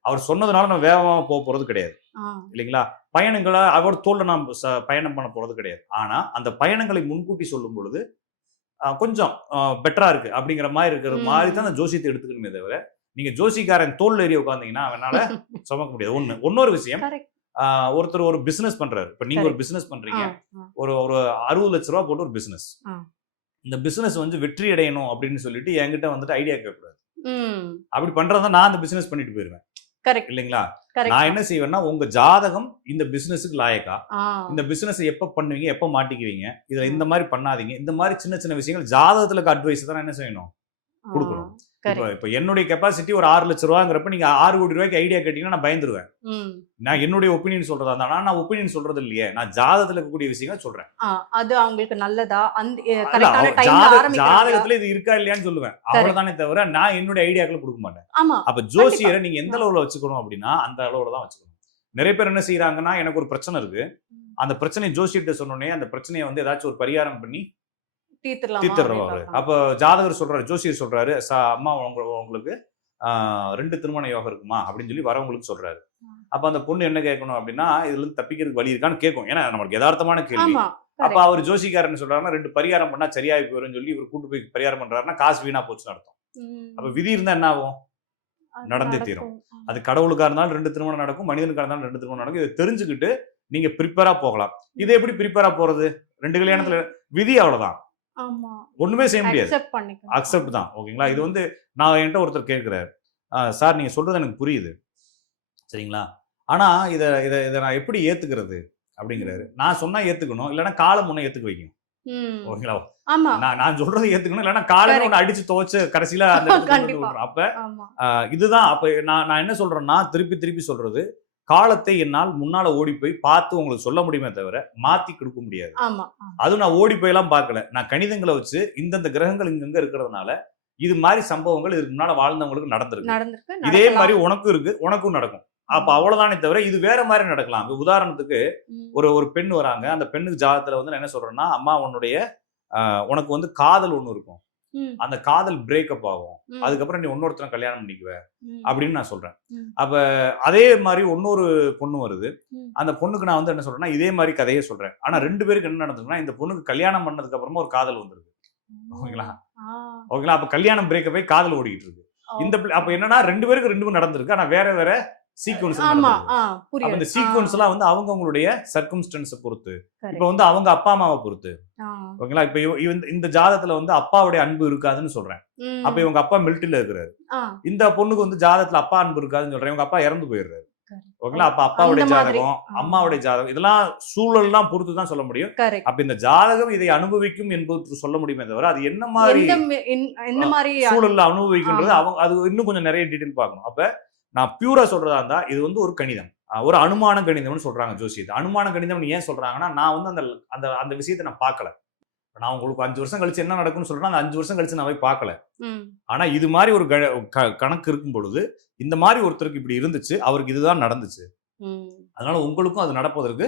அவர் சொன்னதுனால நம்ம வேகமா போக போறது கிடையாது இல்லைங்களா. பயணங்களை அவர் தோல்ல நாம் பயணம் பண்ண போறது கிடையாது. ஆனா அந்த பயணங்களை முன்கூட்டி சொல்லும் பொழுது கொஞ்சம் பெட்டரா இருக்கு அப்படிங்கிற மாதிரி இருக்கிற மாதிரி தான் அந்த ஜோசியத்தை எடுத்துக்கணுமே தவிர, நீங்க ஜோசிக்காரன் தோல் ஏறி உட்காந்தீங்கன்னா அவனால சுமக்க முடியாது. இன்னொரு விஷயம், ஒருத்தர் ஒரு பிசினஸ் பண்றாரு. இப்ப நீங்க ஒரு பிசினஸ் பண்றீங்க, ஒரு 60 லட்ச ரூபா போட்டு ஒரு பிசினஸ். இந்த பிசினஸ் வந்து வெற்றி அடையணும் அப்படின்னு சொல்லிட்டு என்கிட்ட வந்துட்டு ஐடியா கேட்கக்கூடாது. அப்படி பண்றதா நான் அந்த பிசினஸ் பண்ணிட்டு போயிருவேன் இல்லைங்களா. நான் என்ன செய்வேன்னா, உங்க ஜாதகம் இந்த பிசினஸுக்கு லாயக்கா, இந்த பிசினஸ் எப்ப பண்ணுவீங்க, எப்ப மாட்டிக்குவீங்க, இதுல இந்த மாதிரி பண்ணாதீங்க, இந்த மாதிரி சின்ன சின்ன விஷயங்கள் ஜாதகத்துல அட்வைஸ் தான் என்ன செய்யணும், கொடுக்கணும். இப்ப என்னுடைய கெப்பாசிட்டி ஒரு 6 லட்ச ரூபாங்கிறப்ப நீங்க 6 கோடி ரூபாய்க்கு ஐடியா கேட்டீங்கன்னா நான் பயந்துருவேன். நான் என்னுடைய ஒப்பீனியன் சொல்றதா இருந்தா நான் ஒப்பீனியன் சொல்றது இல்லையே, நான் ஜாதகத்துல இருக்கக்கூடிய விஷயங்கள் சொல்றேன். அது அவங்களுக்கு நல்லதா, ஜாதகத்துல இது இருக்கா இல்லையான்னு சொல்லுவேன், அவ்வளவுதானே தவிர நான் என்னுடைய ஐடியாக்களை கொடுக்க மாட்டேன். அப்ப ஜோசியரை நீங்க எந்த அளவுல வச்சுக்கணும் அப்படின்னா அந்த அளவுல தான் வச்சுக்கணும். நிறைய பேர் என்ன செய்யறாங்கன்னா, எனக்கு ஒரு பிரச்சனை இருக்கு, அந்த பிரச்சனை ஜோசியிட்ட சொன்னோடனே அந்த பிரச்சனையை வந்து ஏதாச்சும் ஒரு பரிகாரம் பண்ணி தீர்த்துறாரு. அப்ப ஜாதகர் சொல்றாரு, ஜோசியர் சொல்றாரு, அம்மா உங்களுக்கு 2 திருமண யோகம் இருக்குமா அப்படின்னு சொல்லி வரவங்களுக்கு சொல்றாரு. அப்ப அந்த பொண்ணு என்ன கேட்கணும் அப்படின்னா, இதுல இருந்து தப்பிக்கிறதுக்கு வழி இருக்கான்னு கேட்கும். ஏன்னா நமக்கு யதார்த்தமான கேள்வி. அப்ப அவர் ஜோசிக்காரன் சொல்றாருன்னா 2 பரிகாரம் பண்ணா சரியாயி போயிரும் சொல்லி இவர் கூட்டு போய் பரிகாரம் பண்றாருன்னா காசு வீணா போச்சுன்னு அர்த்தம். அப்ப விதி இருந்தா என்ன ஆகும், நடந்தே தீரும். அது கடவுளுக்கா இருந்தாலும் 2 திருமணம் நடக்கும், மனிதனுக்கா இருந்தாலும் 2 திருமணம் நடக்கும். இதை தெரிஞ்சுக்கிட்டு நீங்க ப்ரிப்பேரா போகலாம். இதை எப்படி ப்ரிப்பேரா போறது, 2 கல்யாணத்துல விதி அவ்வளவுதான், ஒண்ணுமே செய்ய முடியாது, அக்செப்ட் தான். ஓகேங்களா. இது வந்து நான் என்கிட்ட ஒருத்தர் கேட்கிறாரு, சார் நீங்க சொல்றது எனக்கு புரியுது சரிங்களா, ஆனா இத இத இதை நான் எப்படி ஏத்துக்கிறது அப்படிங்கிறாரு. நான் சொன்னா ஏத்துக்கணும், இல்லைன்னா காலம் ஒண்ணு ஏத்துக்க வைக்கும். ஓகேங்களா. நான் சொல்றதை ஏத்துக்கணும், இல்லைன்னா காலம் ஒண்ணு அடிச்சு துவச்சு கடைசியில அந்த அப்ப இதுதான். அப்ப நான் என்ன சொல்றேன்னா, திருப்பி திருப்பி சொல்றது, காலத்தை என்னால் முன்னால ஓடி போய் பார்த்து உங்களுக்கு சொல்ல முடியுமே தவிர மாத்தி கொடுக்க முடியாது. அதுவும் நான் ஓடி போய் எல்லாம் பார்க்கல, நான் கணிதங்களை வச்சு இந்தந்த கிரகங்கள் இங்க இருக்கிறதுனால இது மாதிரி சம்பவங்கள் இதுக்கு முன்னால வாழ்ந்தவங்களுக்கு நடந்திருக்கு, இதே மாதிரி உனக்கும் இருக்கு, உனக்கும் நடக்கும். அப்ப அவ்வளவுதானே தவிர இது வேற மாதிரி நடக்கலாம். உதாரணத்துக்கு ஒரு பெண் வராங்க, அந்த பெண்ணுக்கு ஜாதகத்துல வந்து நான் என்ன சொல்றேன்னா, அம்மா உனக்கு வந்து காதல் ஒண்ணு இருக்கும், அந்த காதல் பிரேக்கப் ஆகும், அதுக்கப்புறம் நீ இன்னொருத்தனை கல்யாணம் பண்ணிக்குவ அப்படின்னு நான் சொல்றேன். அப்ப அதே மாதிரி இன்னொரு பொண்ணு வருது, அந்த பொண்ணுக்கு நான் வந்து என்ன சொல்றேன்னா இதே மாதிரி கதையே சொல்றேன். ஆனா 2 பேருக்கு என்ன நடந்ததுன்னா, இந்த பொண்ணுக்கு கல்யாணம் பண்ணதுக்கு அப்புறமா ஒரு காதல் வந்துருது. ஓகேங்களா. ஓகேங்களா. அப்ப கல்யாணம் பிரேக்கப் ஆகி காதல் ஓடிக்கிட்டு இருக்கு. அப்ப என்னன்னா 2 பேருக்கு 2 நடந்திருக்கு, ஆனா வேற வேற சீக்வன்ஸ். இந்த சீக்வன்ஸ் எல்லாம் வந்து அவங்களுடைய சர்க்கம்ஸ்டன்ஸை பொறுத்து, இப்ப வந்து அவங்க அப்பா அம்மாவை பொறுத்து. ஓகேங்களா. இப்ப இந்த ஜாதகத்துல வந்து அப்பாவுடைய அன்பு இருக்காதுன்னு சொல்றேன். அப்ப இவங்க அப்பா மிலிட்டரியில இருக்கிறாரு. இந்த பொண்ணுக்கு வந்து ஜாதகத்துல அப்பா அன்பு இருக்காதுன்னு சொல்றேன், இவங்க அப்பா இறந்து போயிடுறாரு. ஓகேங்களா. அப்ப அப்பாவுடைய ஜாதகம், அம்மாவுடைய ஜாதகம், இதெல்லாம் சூழல்லாம் பொறுத்து தான் சொல்ல முடியும். அப்ப இந்த ஜாதகம் இதை அனுபவிக்கும் என்பது சொல்ல முடியுமே தவிர அது என்ன மாதிரி சூழல்ல அனுபவிக்கின்றது அது இன்னும் கொஞ்சம் நிறைய டீடைல் பார்க்கணும். அப்ப நான் பியூரா சொல்றதா இருந்தா இது வந்து ஒரு கணிதம், ஒரு அனுமான கணிதம்னு சொல்றாங்க ஜோசியத்தை. அனுமான கணிதம் ஏன் சொல்றாங்கன்னா, நான் வந்து அந்த விஷயத்தை நான் பார்க்கல. நான் உங்களுக்கு 5 வருஷம் கழிச்சு என்ன நடக்கும்னு சொல்றேன்னா, அந்த 5 வருஷம் கழிச்சு நான் போய் பார்க்கல. ஆனா இது மாதிரி ஒரு கணக்கு இருக்கும் பொழுது இந்த மாதிரி ஒருத்தருக்கு இப்படி இருந்துச்சு, அவருக்கு இதுதான் நடந்துச்சு, அதனால உங்களுக்கும் அது நடப்பதற்கு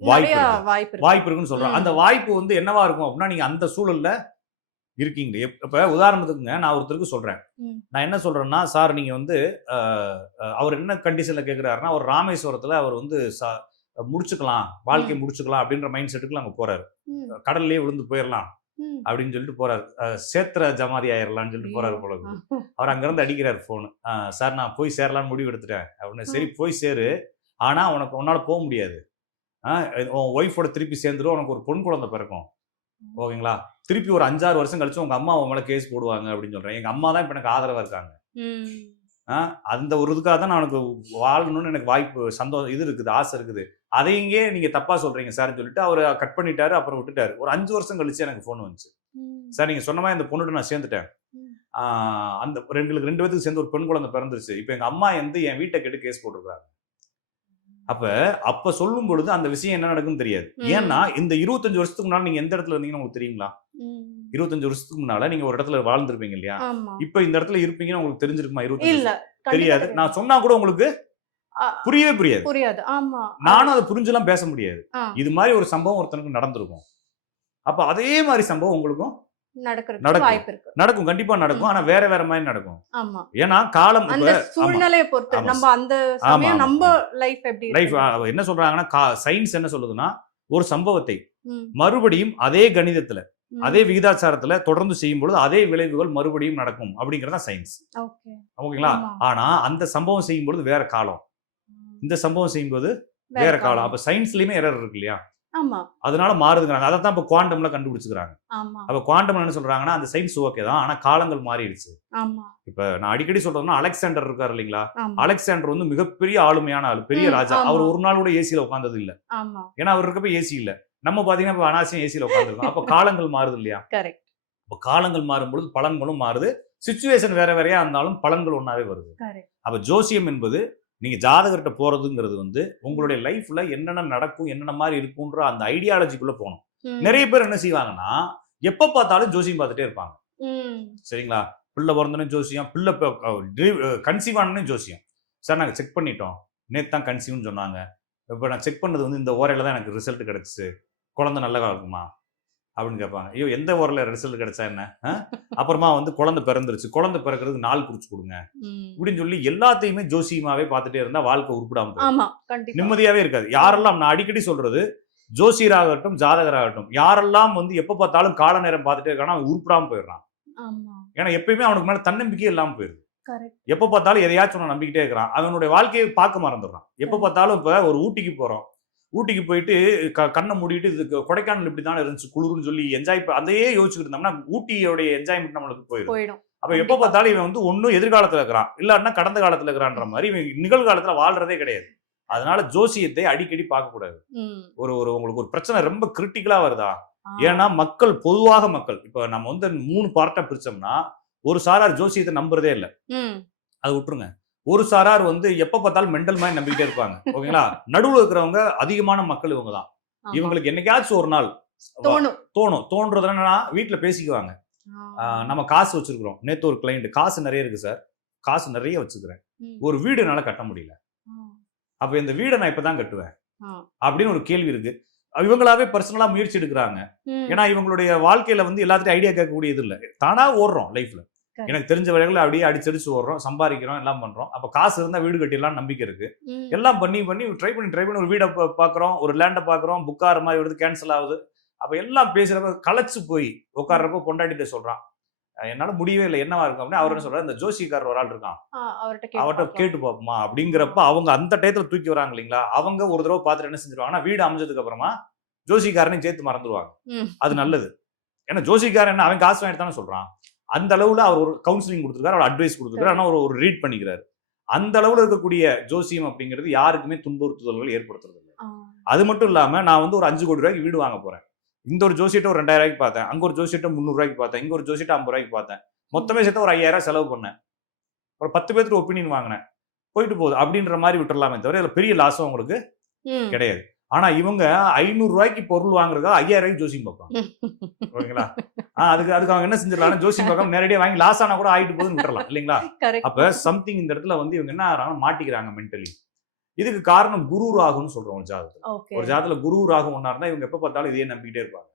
வாய்ப்பு இருக்குன்னு சொல்றாங்க. அந்த வாய்ப்பு வந்து என்னவா இருக்கும் அப்படின்னா, நீங்க அந்த சூழல்ல இருக்கீங்க. இப்ப உதாரணத்துக்குங்க நான் ஒருத்தருக்கு சொல்றேன், நான் என்ன சொல்றேன்னா, சார் நீங்க வந்து அவர் என்ன கண்டிஷன்ல கேட்கிறாருன்னா, ஒரு ராமேஸ்வரத்துல அவர் வந்து முடிச்சுக்கலாம், வாழ்க்கை முடிச்சுக்கலாம் அப்படின்ற மைண்ட் செட்டுக்குள்ள அங்க போறாரு. கடல்லே விழுந்து போயிடலாம் அப்படின்னு சொல்லிட்டு போறாரு, சேத்திர ஜமாதி ஆயிரலாம்னு சொல்லிட்டு போறாரு போல. அவர் அங்க இருந்து அடிக்கிறாரு போனு, சார் நான் போய் சேரலாம்னு முடிவு எடுத்துட்டேன் அப்படின்னு. சரி போய் சேரு, ஆனா உன்னால போக முடியாது, உன் ஒய்ஃபோட திருப்பி சேர்ந்துடும், உனக்கு ஒரு பொன் குழந்தை பிறக்கும். ஓகேங்களா. திருப்பி ஒரு 5-6 வருஷம் கழிச்சு உங்க அம்மா உன் மேல கேஸ் போடுவாங்க அப்படின்னு சொல்றேன். எங்க அம்மா தான் இப்ப எனக்கு ஆதரவா இருக்காங்க. அந்த ஒரு இதுக்காக தான் நான் உனக்கு வாழணும்னு எனக்கு வாய்ப்பு, சந்தோஷம் இது இருக்குது, ஆசை இருக்குது. அதையே நீங்க தப்பா சொல்றீங்க சார்ன்னு சொல்லிட்டு அவர் கட் பண்ணிட்டாரு. அப்புறம் விட்டுட்டாரு. ஒரு 5 வருஷம் கழிச்சு எனக்கு போன் வந்துச்சு, சார் நீங்க சொன்ன மாதிரி இந்த பொண்ணுட்டு நான் சேர்ந்துட்டேன், அந்த 2 பேத்துக்கு சேர்ந்து ஒரு பெண் குழந்தை பிறந்துருச்சு, இப்ப எங்க அம்மா வந்து என் வீட்டை கேட்டு கேஸ் போட்டிருக்காங்க. அப்ப சொல்லும் பொழுது அந்த விஷயம் என்ன நடக்குன்னு தெரியாது. ஏன்னா இந்த 25 வருஷத்துக்கு முன்னால நீங்க எந்த இடத்துல இருந்தீங்கன்னு உங்களுக்கு தெரியுங்களா? 25 வருஷத்துக்கு முன்னால நீங்க ஒரு இடத்துல வாழ்ந்துருப்பீங்க இல்லையா? இப்ப இந்த இடத்துல இருப்பீங்கன்னு உங்களுக்கு தெரிஞ்சிருக்குமா? 25 தெரியாது. நான் சொன்னா கூட உங்களுக்கு புரியவே புரியாது. நானும் அதை புரிஞ்செல்லாம் பேச முடியாது. இது மாதிரி ஒரு சம்பவம் ஒருத்தனுக்கு நடந்திருக்கும். அப்ப அதே மாதிரி சம்பவம் உங்களுக்கும் நடக்கிறதுக்கு வாய்ப்பு இருக்கு. நடக்கும், கண்டிப்பா நடக்கும். ஆனா வேற வேற மாதிரி நடக்கும். ஆமா. ஏன்னா காலம் அந்த சூழ்நிலையை பொறுத்து நம்ம அந்த சமயம் நம்ம லைஃப் எப்படி லைஃப் என்ன சொல்றாங்கன்னா சயின்ஸ் என்ன சொல்லுதுன்னா ஒரு சம்பவத்தை ம். மறுபடியும் அதே கணிதத்துல அதே விகிதாச்சாரத்துல தொடர்ந்து செய்யும் பொழுது அதே விளைவுகள் மறுபடியும் நடக்கும் அப்படிங்கறத சயின்ஸ். ஓகே. ஓகேங்களா? ஆமா. ஆனா அந்த சம்பவம் செய்யும் பொழுது வேற காலம், இந்த சம்பவம் செய்யும்போது வேற காலம். அப்ப சயின்ஸ்லயுமே எரர் இருக்கு இல்லையா? ஆமா. அதனால மாறுதுங்கிறாங்க. அதை தான் இப்ப குவாண்டம்ல கண்டுபிடிச்சுக்கிறாங்க. ஆமா. அப்ப குவாண்டம் என்ன சொல்றாங்கன்னா அந்த சயின்ஸ் ஓகே தான், ஆனா காலங்கள் மாறிடுச்சு. ஆமா. இப்ப நான் அடிக்கடி சொல்றேன்னா அலெக்சாண்டர் இருக்காரு இல்லைங்களா? ஆமா. அலெக்சாண்டர் வந்து மிகப்பெரிய ஆளுமையான ஆளு, பெரிய ராஜா. ஆமா. அவர் ஒரு நாள் கூட ஏசியில உட்கார்ந்தது இல்ல. ஆமா. ஏன்னா அவர் இருக்கப்ப ஏசி இல்ல. நம்ம பாத்தீங்கன்னா இப்ப அனாவசியம் ஏசியில உட்கார்ந்துருக்கோம். அப்ப காலங்கள் மாறுது இல்லையா? கரெக்ட். அப்ப காலங்கள் மாறும்பொழுது பலன்களும் மாறுது. சிச்சுவேஷன் வேற வேறையா இருந்தாலும் பலன்கள் ஒன்னாவே வருது. கரெக்ட். அப்ப ஜோசியம் என்பது நீங்க ஜாதகர்கிட்ட போறதுங்கிறது வந்து உங்களுடைய லைஃப்ல என்னென்ன நடக்கும், என்னென்ன மாதிரி இருக்குன்ற அந்த ஐடியாலஜிக்குள்ள போகணும். நிறைய பேர் என்ன செய்வாங்கன்னா எப்ப பார்த்தாலும் ஜோசியம் பார்த்துட்டே இருப்பாங்க. சரிங்களா? பிள்ளை பிறந்தனே ஜோசியம், பிள்ளை கன்சீவ் ஆனே ஜோசியம். சார் நாங்க செக் பண்ணிட்டோம், நேத்து தான் கன்சீவ்னு சொன்னாங்க. இப்போ நான் செக் பண்ணது வந்து இந்த ஓரையில தான் எனக்கு ரிசல்ட் கிடைச்சிச்சு, குழந்தை நல்லதா இருக்குமா அப்படின்னு கேட்பாங்க. ஐயோ எந்த ஓரில் ரிசல்ட் கிடைச்சா என்ன? அப்புறமா வந்து குழந்தை பிறந்துருச்சு, குழந்தை பிறக்கிறதுக்கு நாள் குறிச்சு கொடுங்க அப்படின்னு சொல்லி எல்லாத்தையுமே ஜோசியமாவே பார்த்துட்டே இருந்தா வாழ்க்கை உருப்பிடாம நிம்மதியாவே இருக்காது. யாரெல்லாம் நான் அடிக்கடி சொல்றது, ஜோசியராகட்டும் ஜாதகராகட்டும், யாரெல்லாம் வந்து எப்ப பார்த்தாலும் கால நேரம் பார்த்துட்டே இருக்கானா அவன் உருப்பிடாம போயிடுறான். ஏன்னா எப்பயுமே அவனுக்கு மேல தன்னம்பிக்கையே இல்லாம போயிருது. எப்ப பார்த்தாலும் எதையாச்சும் ஒன்று நம்பிக்கிட்டே இருக்கிறான். அவனுடைய வாழ்க்கையை பார்க்க மறந்துடுறான். எப்ப பார்த்தாலும் இப்ப ஒரு ஊட்டிக்கு போறோம், ஊட்டிக்கு போயிட்டு கண்ணை மூடிட்டு இது கொடைக்கானல் இப்படி தானே இருந்துச்சு குளிர்னு சொல்லி என்ஜாய் அதையே யோசிச்சுட்டு இருந்தோம்னா ஊட்டியோடைய என்ஜாய்மெண்ட் நம்மளுக்கு போயிடும். அப்ப எப்ப பார்த்தாலும் இவன் வந்து ஒன்னும் எதிர்காலத்துல இருக்கிறான், இல்லாட்டினா கடந்த காலத்துல இருக்கிறான்ற மாதிரி இவன் நிகழ்காலத்துல வாழ்றதே கிடையாது. அதனால ஜோசியத்தை அடிக்கடி பார்க்க கூடாது. ஒரு ஒரு உங்களுக்கு ஒரு பிரச்சனை ரொம்ப கிரிட்டிக்கலா வருதா, ஏன்னா மக்கள் பொதுவாக மக்கள் இப்ப நம்ம வந்து 3 பார்ட்டா பிரிச்சோம்னா, ஒரு சாரார் ஜோசியத்தை நம்புறதே இல்லை, அது விட்டுருங்க. ஒரு சாரார் வந்து எப்ப பார்த்தாலும் மெண்டல் மாதிரி நம்பிக்கிட்டே இருப்பாங்க. ஓகேங்களா? நடுவுல இருக்கிறவங்க அதிகமான மக்கள் இவங்க தான். இவங்களுக்கு என்னைக்காச்சும் ஒரு நாள் தோன்றது என்னன்னா வீட்டுல பேசிக்குவாங்க. நம்ம காசு வச்சிருக்கிறோம், நேத்து ஒரு கிளைண்ட் காசு நிறைய இருக்கு சார், காசு நிறைய வச்சுக்கிறேன், ஒரு வீடு என்னால கட்ட முடியல, அப்ப இந்த வீடை நான் இப்பதான் கட்டுவேன் அப்படின்னு ஒரு கேள்வி இருக்கு. இவங்களாவே பர்சனலா முயற்சி எடுக்கிறாங்க. ஏன்னா இவங்களுடைய வாழ்க்கையில வந்து எல்லாத்தையும் ஐடியா கேட்கக்கூடியது இல்லை, தானா ஓடுறோம் லைஃப்ல. எனக்கு தெரிஞ்ச வேலைகளை அப்படியே அடிச்சடிச்சு ஓடுறோம், சம்பாதிக்கிறோம், எல்லாம் பண்றோம். அப்ப காசு இருந்தா வீடு கட்டிடலாம் நம்பிக்கை இருக்கு. எல்லாம் பண்ணி ட்ரை பண்ணி ஒரு வீடை பாக்குறோம், ஒரு லேண்டை பாக்குறோம், புக்கார மாதிரி வருது, கேன்சல் ஆகுது. அப்ப எல்லாம் பேசுறப்ப களைச்சு போய் உட்கார்றப்ப பொண்டாட்டிட்ட சொல்றான், என்னால முடியவே இல்லை, என்னவா இருக்கும் அப்படின்னு. அவர் என்ன சொல்றாரு, இந்த ஜோசிக்காரர் ஒரு ஆள் இருக்கான், அவர்கிட்ட கேட்டு பார்ப்போமா அப்படிங்கிறப்ப அவங்க அந்த டயத்துல தூக்கி வராங்க இல்லைங்களா. அவங்க ஒரு தடவை பார்த்துட்டு என்ன செஞ்சிருவாங்கன்னா வீடு அமைஞ்சதுக்கு அப்புறமா ஜோசிக்காரனையும் சேர்த்து மறந்துடுவாங்க. அது நல்லது. ஏன்னா ஜோசிக்காரன் என்ன அவன் காசு வாங்கிட்டு தானே சொல்றான். அந்த அளவுல அவர் ஒரு கவுன்சிலிங் கொடுத்துருக்காரு, அவர் அட்வைஸ் கொடுத்துருக்காரு, ஆனால் ஒரு ரீட் பண்ணிக்கிறாரு. அந்த அளவுல இருக்கக்கூடிய ஜோசியம் அப்படிங்கிறது யாருக்குமே துன்புறுத்துதல்கள் ஏற்படுத்துறது இல்லை. அது மட்டும் இல்லாம நான் வந்து ஒரு 5 கோடி ரூபாய்க்கு வீடு வாங்க போறேன், இந்த ஒரு ஜோசியத்தை ஒரு 2000 ரூபாய்க்கு பார்த்தேன், அங்க ஒரு ஜோசியத்தை 300 ரூபாய்க்கு பார்த்தேன், இங்க ஒரு ஜோசியத்தை 50 ரூபாய்க்கு பார்த்தேன், மொத்தமே சேர்த்து ஒரு 5000 செலவு பண்ணேன், ஒரு 10 பேருக்கு ஒப்பீனியன் வாங்கினேன், போயிட்டு போகுது அப்படின்ற மாதிரி விட்டுறலாமே தவிர இதுல பெரிய லாஸும் உங்களுக்கு கிடையாது. ஆனா இவங்க 500 ரூபாய்க்கு பொருள் வாங்குறதுக்காக 5000 ரூபாய்க்கு ஜோசியம் பார்ப்பாங்க. ஓகேங்களா? அதுக்கு அவங்க என்ன செஞ்சிடலாம், ஜோசியம் பார்க்காம நேரடியாக வாங்கி லாஸ் ஆனா கூட ஆயிட்டு போகுதுன்னு விட்டுறலாம் இல்லைங்களா. அப்ப சம்திங் இந்த இடத்துல வந்து இவங்க என்ன ஆகிறாங்க, மாட்டிக்கிறாங்க மென்டலி. இதுக்கு காரணம் குரு ராகுன்னு சொல்றோம் ஒரு ஜாதகத்துல. ஒரு ஜாதகத்துல குரு ராகு ஒன்னா இருந்தா இவங்க எப்ப பார்த்தாலும் இதையே நம்பிக்கிட்டே இருப்பாங்க.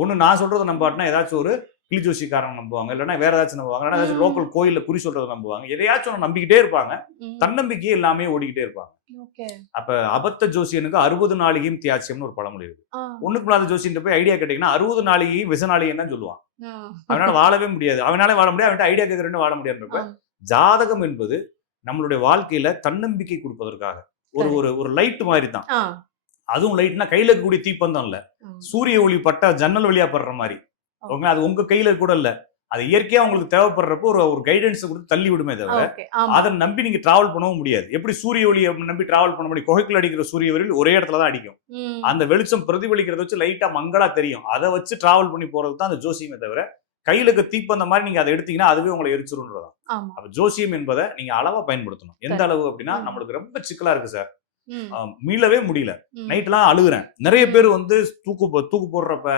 ஒண்ணு நான் சொல்றதை நம்பாட்டினா ஏதாச்சும் ஒரு கிளி ஜோசிக்காரன் நம்புவாங்க, இல்லைன்னா வேற ஏதாச்சும் நம்புவாங்க, இல்லைன்னா ஏதாச்சும் லோக்கல் கோயில்ல குறி சொல்றதை நம்புவாங்க, எதையாச்சும் நம்பிக்கிட்டே இருப்பாங்க, தன்னம்பிக்கையே எல்லாமே ஓடிக்கிட்டே இருப்பாங்க. அப்ப அபத்த ஜோசியனுக்கு 60 நாளிகையும் தியாச்சியம்னு ஒரு பழமொழி இருக்கு. ஒண்ணுக்கு மேலாத ஜோசியன் போய் ஐடியா கேட்டீங்கன்னா 60 நாளிகையும் விச நாளிகையும் தான் சொல்லுவான். அவனால வாழவே முடியாது, அவனால வாழ முடியாது, அவன்கிட்ட ஐடியா கேட்கறேன்னு வாழ முடியாதுன்றப்ப ஜாதகம் என்பது நம்மளுடைய வாழ்க்கையில தன்னம்பிக்கை கொடுப்பதற்காக ஒரு லைட் மாதிரி தான். அதுவும் லைட்னா கையில இருக்கக்கூடிய தீப்பந்தம் இல்ல, சூரிய ஒளி பட்ட ஜன்னல் வழியா படுற மாதிரி. அது உங்க கையில கூட இல்ல, அது இயற்கையா உங்களுக்கு தேவைப்படுறப்போ ஒரு கைடன்ஸ் கொடுத்து தள்ளி விடுமே தவிர அதை நம்பி நீங்க டிராவல் பண்ணவும் முடியாது. எப்படி சூரிய ஒளியை நம்பி டிராவல் பண்ண முடியும்? குகைக்குள்ள அடிக்கிற சூரிய ஒளி ஒரே இடத்துல தான் அடிக்கும், அந்த வெளிச்சம் பிரதிபலிக்கிறத வச்சு லைட்டா மங்களா தெரியும், அதை வச்சு டிராவல் பண்ணி போறது தான் அந்த ஜோசியமே தவிர கையில இருக்க தீப்பந்த மாதிரி நீங்க அதை எடுத்தீங்கன்னா அதுவே உங்களை எரிச்சிருன்றதான். அப்ப ஜோசியம் என்பதை நீங்க அளவா பயன்படுத்தணும். எந்த அளவு அப்படின்னா, நம்மளுக்கு ரொம்ப சிக்கலா இருக்கு சார், மீளவே முடியல, நைட் எல்லாம் அழுகுறேன், நிறைய பேர் வந்து தூக்கு போடுறப்ப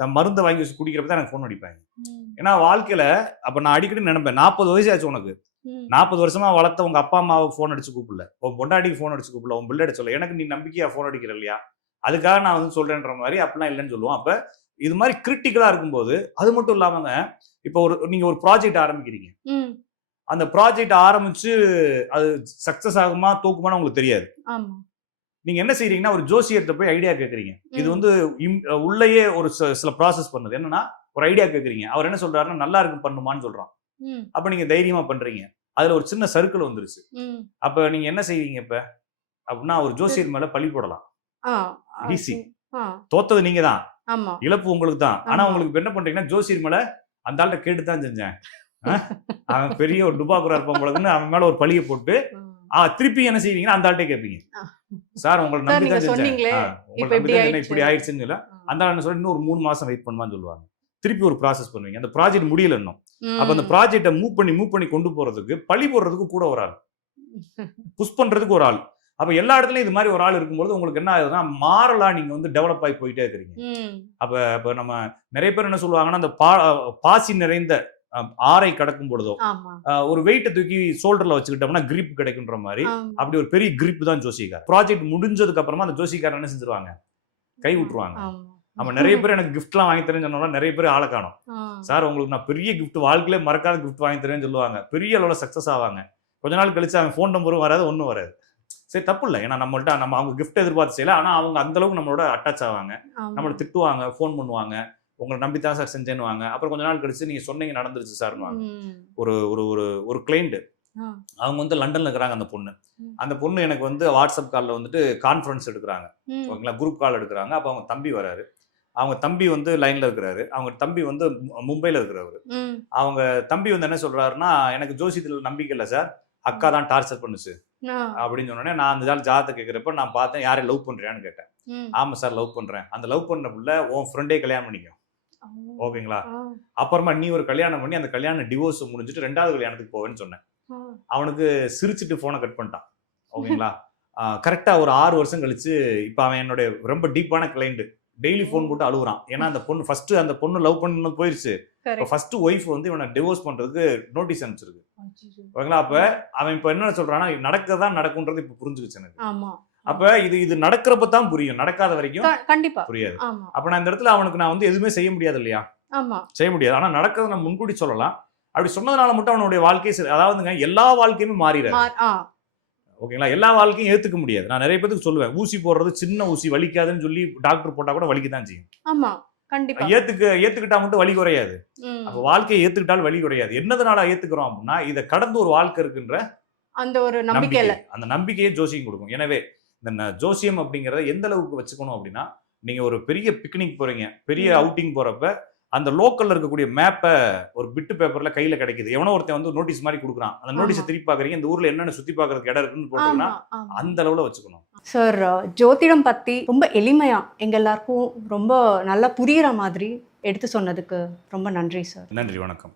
மருந்தை வாங்கி வச்சு குடிக்கிறப்ப தான் எனக்கு போன் அடிப்பாங்க. ஏன்னா வாழ்க்கையில அப்ப நான் அடிக்கடி நினைப்பேன், 40 வயசு ஆச்சு உனக்கு, 40 வருஷமா வளர்த்த உங்க அப்பா அம்மாவை போன் அடிச்சு கூப்பிடல, உன் பொண்டாட்டிக்கு போன் அடிச்சு கூப்பிடல, உன் பிள்ளை சொல்ல, எனக்கு நீ நம்பிக்கையா போன் அடிக்கிற இல்லையா, அதுக்காக நான் வந்து சொல்றேன்ற மாதிரி அப்படிலாம் இல்லைன்னு சொல்லுவோம். அப்ப இது மாதிரி கிரிட்டிக்கலா இருக்கும்போது அது மட்டும் இல்லாமங்க, இப்போ நீங்க ஒரு ப்ராஜெக்ட் ஆரம்பிக்கிறீங்க. அந்த ப்ராஜெக்ட் ஆரம்பிச்சு அது சக்சஸ் ஆகுமா தோக்குமான்னு உங்களுக்கு தெரியாது. நீங்க என்ன செய்றீங்கன்னா, ஒரு ஜோசியர்கிட்ட போய் ஐடியா கேட்குறீங்க. இது வந்து உள்ளேயே ஒரு சில ப்ராசஸ் பண்ணுது. என்னன்னா, ஒரு ஐடியா கேட்குறீங்க. அவர் என்ன சொல்றாருன்னா, நல்லா இருக்கு பண்ணுமான்னு சொல்றான். அப்ப நீங்க தைரியமா பண்றீங்க. அதுல ஒரு சின்ன சர்க்கிள் வந்துருச்சு. அப்ப நீங்க என்ன செய்வீங்க இப்ப? அப்படின்னா ஒரு ஜோசியர் மேல பழி போடலாம். ஈஸி. தோத்தது நீங்க தான். இழப்பு உங்களுக்கு தான். ஆனா உங்களுக்கு இப்ப என்ன பண்றீங்கன்னா, ஜோசியர் மேல அந்த ஆள்கிட்ட கேட்டு தான் செஞ்சேன். அவன் பெரிய ஒரு டுபாக்குரா இருப்பான் போலன்னு அவன் மேல ஒரு பழிய போட்டு திருப்பி என்ன செய்வீங்கன்னா அந்த ஆள்கிட்ட கேட்பீங்க. சார் உங்களை நம்பி தான் செஞ்சேன். இப்படி ஆயிடுச்சுன்னு சொல்ல அந்த ஆள் என்ன சொல்ல இன்னும் ஒரு 3 மாசம் வெயிட் பண்ணுவான்னு சொல்லுவாங்க. திருப்பி ஒரு ப்ராசஸ் பண்ணுவீங்க. அந்த ப்ராஜெக்ட் முடியல இன்னும். அப்ப அந்த ப்ராஜெக்ட்டை மூவ் பண்ணி கொண்டு போறதுக்கு பழி போடுறதுக்கு கூட ஒரு ஆள், புஷ் பண்றதுக்கு ஒரு ஆள். அப்ப எல்லா இடத்துலயும் இது மாதிரி ஒரு ஆள் இருக்கும்போது உங்களுக்கு என்ன ஆகுதுன்னா மாறலா நீங்க வந்து டெவலப் ஆகி போயிட்டே இருக்கிறீங்க. அப்ப நம்ம நிறைய பேர் என்ன சொல்லுவாங்கன்னா அந்த பாசி நிறைந்த ஆரை கடக்கும் பொழுதோ ஒரு வெயிட்டை தூக்கி ஷோல்டர்ல வச்சுக்கிட்டோம்னா கிரிப் கிடைக்குன்ற மாதிரி அப்படி ஒரு பெரிய கிரிப் தான் ஜோசிக்கார். ப்ராஜெக்ட் முடிஞ்சதுக்கு அப்புறமா அந்த ஜோசிக்காரர் என்ன செஞ்சிருவாங்க, கை விட்டுருவாங்க. நம்ம நிறைய பேர் எனக்கு கிஃப்ட்லாம் வாங்கி தரேன்னு சொன்னா நிறைய பேர் ஆளை காணும். சார் உங்களுக்கு நான் பெரிய கிஃப்ட் வாழ்க்கையில மறக்காத கிஃப்ட் வாங்கி தரேன்னு சொல்லுவாங்க. பெரிய அளவுல சக்சஸ் ஆவாங்க. கொஞ்ச நாள் கழிச்சு அவன் ஃபோன் நம்பரும் வராது, ஒன்றும் வராது. சரி, தப்பு இல்லை. ஏன்னா நம்ம அவங்க கிஃப்ட் எதிர்பார்த்து செய்யல. ஆனா அவங்க அந்த அளவுக்கு நம்மளோட அட்டாச் ஆவாங்க, நம்மளை திட்டுவாங்க, ஃபோன் பண்ணுவாங்க, உங்களை நம்பித்தான் சார் செஞ்சேன்னுவாங்க. அப்புறம் கொஞ்ச நாள் கழிச்சு நீங்க சொன்னீங்க நடந்துருச்சு சார்னுவாங்க. ஒரு ஒரு ஒரு கிளைண்ட் அவங்க வந்து லண்டன்ல இருக்கிறாங்க. அந்த பொண்ணு எனக்கு வந்து வாட்ஸ்அப் காலில் வந்துட்டு கான்ஃபரன்ஸ் எடுக்கிறாங்க, ஓகேங்களா, குரூப் கால் எடுக்கிறாங்க. அப்போ அவங்க தம்பி வராரு. அவங்க தம்பி வந்து லைன்ல இருக்கிறாரு. அவங்க தம்பி வந்து மும்பைல இருக்கிறவர். அவங்க தம்பி வந்து என்ன சொல்றாருன்னா, எனக்கு ஜோசியத்துல நம்பிக்கை இல்லை சார், அக்கா தான் டார்ச்சர் பண்ணுச்சு அப்படின்னு சொன்னோடனே நான் அந்த ஜாதகத்தை கேட்கிறப்ப நான் பார்த்தேன், யாரையும் லவ் பண்றியான்னு கேட்டேன். ஆமா சார் லவ் பண்றேன். அந்த லவ் பண்ண புள்ள உன் ஃப்ரெண்டே கல்யாணம் பண்ணிக்கும், ஓகேங்களா. அப்புறமா நீ ஒரு கல்யாணம் பண்ணி அந்த கல்யாணம் டிவோர்ஸ் முடிஞ்சிட்டு 2வது கல்யாணத்துக்கு போவேன்னு சொன்னேன். அவனுக்கு சிரிச்சுட்டு போனை கட் பண்ணிட்டான், ஓகேங்களா. கரெக்டா ஒரு 6 வருஷம் கழிச்சு இப்ப அவன் என்னோட ரொம்ப டீப்பான கிளைண்ட். டெய்லி போன் போட்டு அழுகுறான். ஏன்னா அந்த பொண்ணு ஃபர்ஸ்ட் அந்த பொண்ணு லவ் பண்ணு போயிருச்சு. ஃபர்ஸ்ட் ஒய்ஃப் வந்து இவனை டிவோர்ஸ் பண்றதுக்கு நோட்டீஸ் அனுப்பிச்சிருக்கு, ஓகேங்களா. அப்ப அவன் இப்ப என்ன சொல்றான்னா நடக்கதான் நடக்கும்ன்றது இப்ப புரிஞ்சுக்கிச்சு எனக்கு. அப்ப இது நடக்கிறப்ப தான் புரியும், நடக்காத வரைக்கும் கண்டிப்பா புரியாது. அப்ப நான் இந்த இடத்துல அவனுக்கு நான் வந்து எதுவுமே செய்ய முடியாது இல்லையா, செய்ய முடியாது. ஆனா நடக்கிறத நம்ம முன்கூட்டி சொல்லலாம். அப்படி சொன்னதுனால மட்டும் அவனுடைய வாழ்க்கை, அதாவதுங்க எல்லா வாழ்க்கையுமே மாறிடாது, ஓகேங்களா. எல்லா வாழ்க்கையும் ஏத்துக்க முடியாது. நான் நிறைய பேருக்கு சொல்லுவேன், ஊசி போடுறது சின்ன ஊசி வலிக்காதுன்னு சொல்லி டாக்டர் போட்டா கூட வலிக்கதான் செய்யும். ஏத்துக்கிட்டா மட்டும் வலி குறையாது. அப்ப வாழ்க்கையை ஏத்துக்கிட்டாலும் வலி குறையாது. என்னதுனால ஏத்துக்கிறோம் அப்படின்னா இதை கடந்து ஒரு வாழ்க்கை இருக்குன்ற அந்த ஒரு நம்பிக்கை, அந்த நம்பிக்கையை ஜோசியம் கொடுக்கும். எனவே இந்த ஜோசியம் அப்படிங்கறத எந்த அளவுக்கு வச்சுக்கணும் அப்படின்னா, நீங்க ஒரு பெரிய பிக்னிக் போறீங்க, பெரிய அவுட்டிங் போறப்ப அந்த லோக்கல்ல இருக்கக்கூடிய மேப்பை ஒரு பிட்டு பேப்பர்ல கையில கிடைக்குது, எவனோ ஒருத்தன் வந்து நோட்டீஸ் மாதிரி கொடுக்குறான், அந்த நோட்டீஸை திருப்பி பாக்குறீங்க, இந்த ஊர்ல என்னென்ன சுத்தி பாக்குறதுக்கு இடம் இருக்குன்னு போட்டோம்னா அந்த அளவுல வச்சுக்கணும். சார், ஜோதிடம் பத்தி ரொம்ப எளிமையா எங்க எல்லாருக்கும் ரொம்ப நல்லா புரியுற மாதிரி எடுத்து சொன்னதுக்கு ரொம்ப நன்றி சார். நன்றி, வணக்கம்.